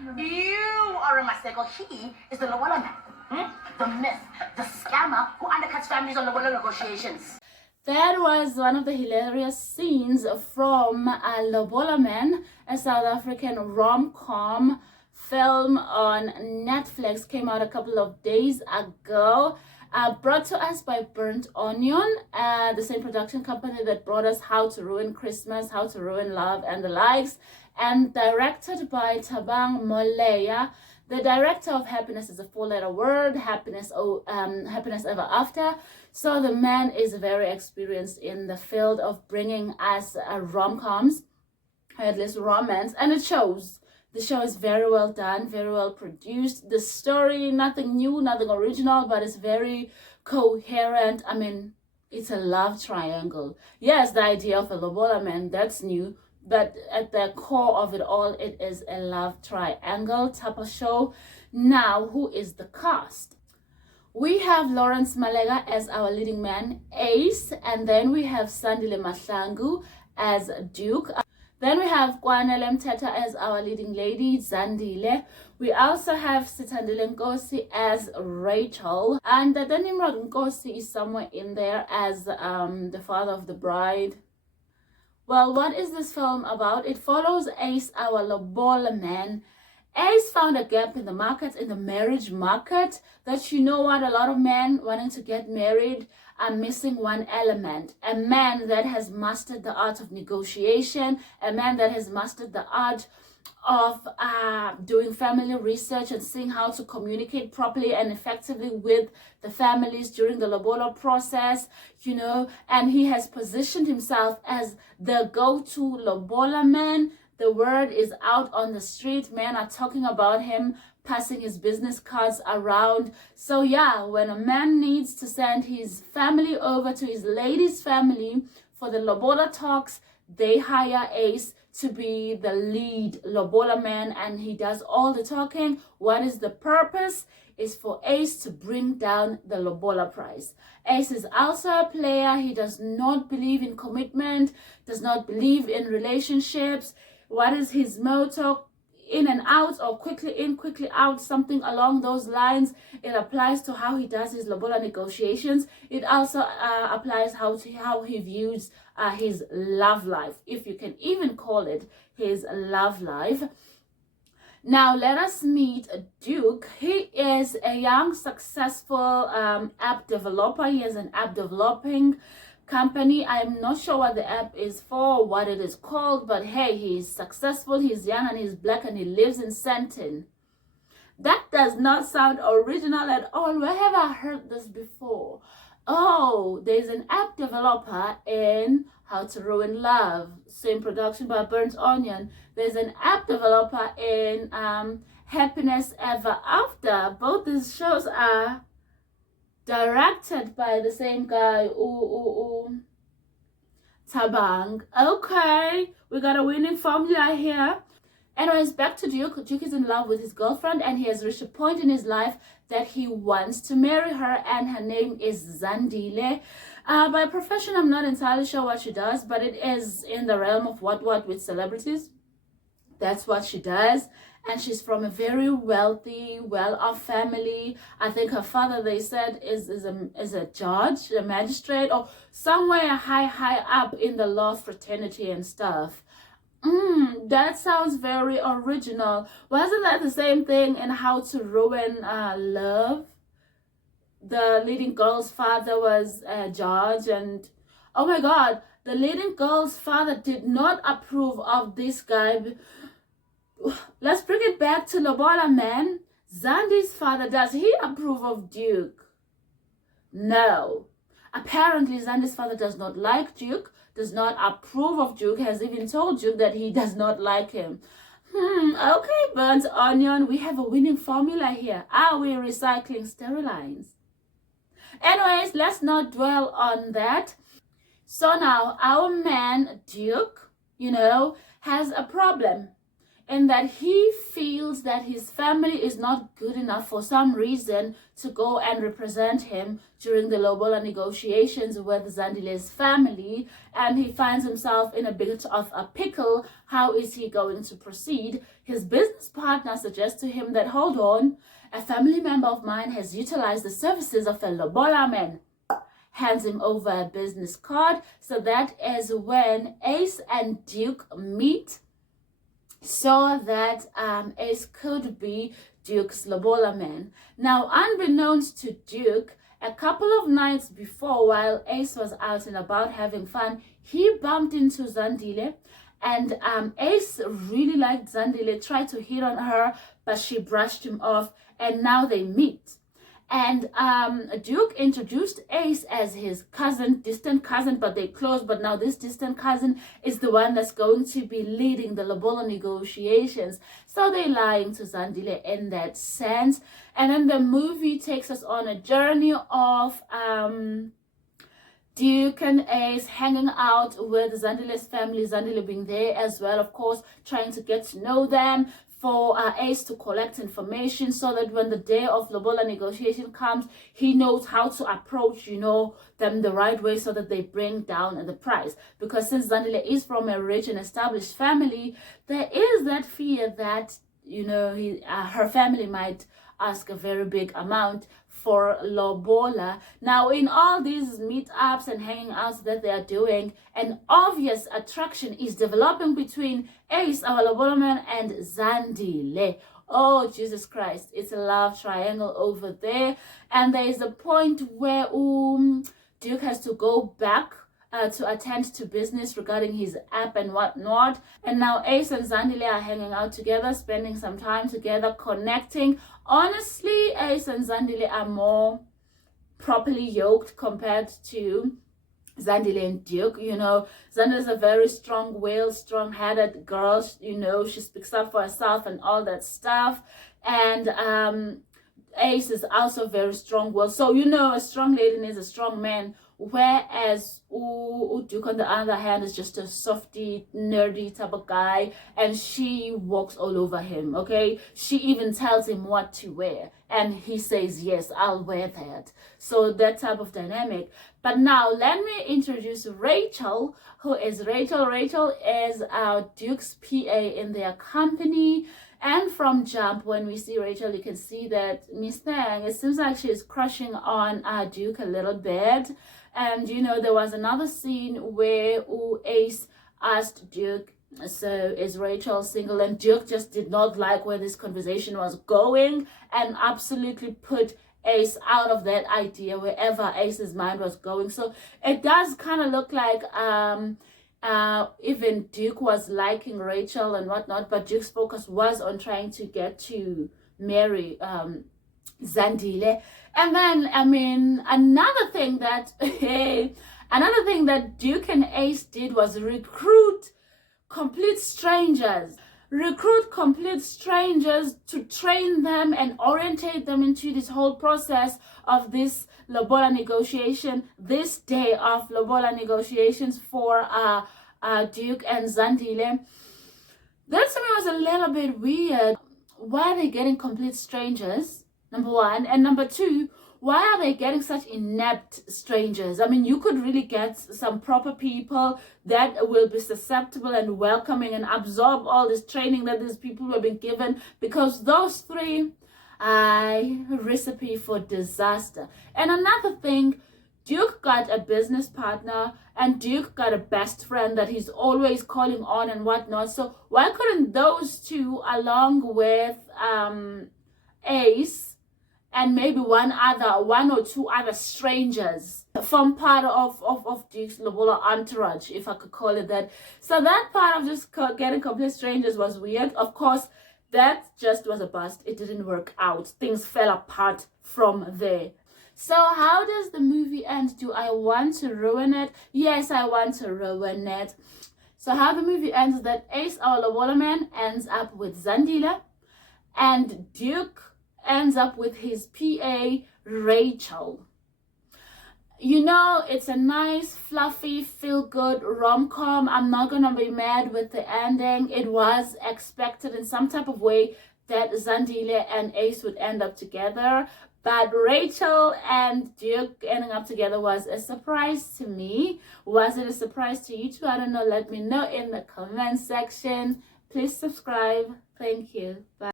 You are a Masego. He is the Lobola man. The myth, the scammer who undercuts families on Lobola negotiations. That was one of the hilarious scenes from Lobola Man, a South African rom-com film on Netflix. Came out a couple of days ago. Brought to us by Burnt Onion, the same production company that brought us How to Ruin Christmas, How to Ruin Love, and the likes, and directed by Thabang Moleya. The director of Happiness is a four-letter word, Happiness Ever After. So the man is very experienced in the field of bringing us rom-coms, or at least romance, and it shows. The show is very well done, very well produced. The story, nothing new, nothing original, but it's very coherent. I mean, it's a love triangle. Yes, the idea of a Lobola man, that's new. But at the core of it all, it is a love triangle type of show. Now, who is the cast? We have Lawrence Malega as our leading man, Ace. And then we have Sandile Mahlangu as Duke. Then we have Kwanele Mteta as our leading lady, Zandile. We also have Sithandile Nkosi as Rachel. And then Nimrod Nkosi is somewhere in there as the father of the bride. Well, what is this film about? It follows Ace, our Lobola man. Ace found a gap in the market, in the marriage market, that you know what, a lot of men wanting to get married are missing one element. A man that has mastered the art of negotiation, a man that has mastered the art of doing family research and seeing how to communicate properly and effectively with the families during the Lobola process, you know, and he has positioned himself as the go-to Lobola man. The word is out on the street. Men are talking about him, passing his business cards around. So yeah, when a man needs to send his family over to his lady's family for the Lobola talks, they hire Ace to be the lead Lobola man, and he does all the talking. What is the purpose? Is for Ace to bring down the Lobola prize. Ace is also a player. He does not believe in commitment, does not believe in relationships. What is his motto? In and out, or quickly in, quickly out, something along those lines. It applies to how he does his Lobola negotiations. It also applies how he views his love life, if you can even call it his love life. Now let us meet Duke. He is a young, successful app developer. He has an app developing company. I'm not sure what the app is for, what it is called, but hey, he's successful, he's young, and he's black, and he lives in Sandton. That does not sound original at all. Where have I heard this before? Oh, there's an app developer in How to Ruin Love, same production by Burnt Onion. There's an app developer in Happiness Ever After. Both these shows are directed by the same guy, Thabang. Okay, we got a winning formula here. Anyways, back to Duke. Duke is in love with his girlfriend, and he has reached a point in his life that he wants to marry her, and her name is Zandile. By profession, I'm not entirely sure what she does, but it is in the realm of what with celebrities. That's what she does. And she's from a very wealthy, well-off family. I think her father, they said, is a judge, a magistrate, or somewhere high up in the law fraternity and stuff. That sounds very original. Wasn't that the same thing in How to Ruin Love? The leading girl's father was a judge, and oh my God, the leading girl's father did not approve of this guy. Let's bring it back to Lobola man. Zandi's father, does he approve of Duke? No. Apparently, Zandi's father does not like Duke, does not approve of Duke, has even told Duke that he does not like him. Okay, Burnt Onion, we have a winning formula here. Are we recycling storylines? Anyways, let's not dwell on that. So now, our man, Duke, you know, has a problem in that he feels feels that his family is not good enough for some reason to go and represent him during the Lobola negotiations with Zandile's family, and he finds himself in a bit of a pickle. How is he going to proceed? His business partner suggests to him that, hold on, a family member of mine has utilized the services of a Lobola man. Hands him over a business card. So that is when Ace and Duke meet, so that Ace could be Duke's Lobola man. Now, unbeknownst to Duke, a couple of nights before, while Ace was out and about having fun, he bumped into Zandile, and Ace really liked Zandile, tried to hit on her, but she brushed him off, and now they meet. And Duke introduced Ace as his cousin, distant cousin, but they close. But now this distant cousin is the one that's going to be leading the Lobola negotiations. So they're lying to Zandile in that sense. And then the movie takes us on a journey of Duke and Ace hanging out with Zandile's family, Zandile being there as well, of course, trying to get to know them, for Ace to collect information so that when the day of Lobola negotiation comes, he knows how to approach, them the right way so that they bring down the price. Because since Zandile is from a rich and established family, there is that fear that, her family might ask a very big amount for Lobola. Now, in all these meetups and hanging outs that they are doing, an obvious attraction is developing between Ace, our Lobola man, and Zandile. Oh, Jesus Christ. It's a love triangle over there. And there is a point where Duke has to go back to attend to business regarding his app and whatnot. And now Ace and Zandile are hanging out together, spending some time together, connecting. Honestly, Ace and Zandile are more properly yoked compared to Zandile and Duke. Zandile is a very strong-willed, strong-headed girl. She speaks up for herself and all that stuff. And Ace is also very strong-willed. So, a strong lady needs a strong man. Whereas Duke, on the other hand, is just a softy, nerdy type of guy, and she walks all over him, okay? She even tells him what to wear, and he says, yes, I'll wear that. So that type of dynamic. But now, let me introduce Rachel. Who is Rachel? Rachel is Duke's PA in their company. And from jump, when we see Rachel, you can see that Miss Thang, it seems like she's crushing on Duke a little bit. And, there was another scene where Ace asked Duke, so is Rachel single? And Duke just did not like where this conversation was going and absolutely put Ace out of that idea wherever Ace's mind was going. So it does kind of look like even Duke was liking Rachel and whatnot, but Duke's focus was on trying to get to marry Zandile. And then, another thing that Duke and Ace did was recruit complete strangers to train them and orientate them into this whole process of this Lobola negotiation, this day of Lobola negotiations for Duke and Zandile. That to me was a little bit weird. Why are they getting complete strangers? Number one. And number two, why are they getting such inept strangers? You could really get some proper people that will be susceptible and welcoming and absorb all this training that these people have been given, because those three are a recipe for disaster. And another thing, Duke got a business partner and Duke got a best friend that he's always calling on and whatnot. So why couldn't those two, along with Ace, and maybe one or two other strangers, form part of Duke's Lobola entourage, if I could call it that? So that part of just getting complete strangers was weird. Of course, that just was a bust. It didn't work out. Things fell apart from there. So how does the movie end? Do I want to ruin it? Yes, I want to ruin it. So how the movie ends is that Ace, our Lobola man, ends up with Zandile, and Duke ends up with his PA, Rachel. It's a nice, fluffy, feel-good rom-com. I'm not gonna be mad with the ending. It was expected in some type of way that Zandile and Ace would end up together, but Rachel and Duke ending up together was a surprise to me. Was it a surprise to you too? I don't know. Let me know in the comment section. Please subscribe. Thank you. Bye.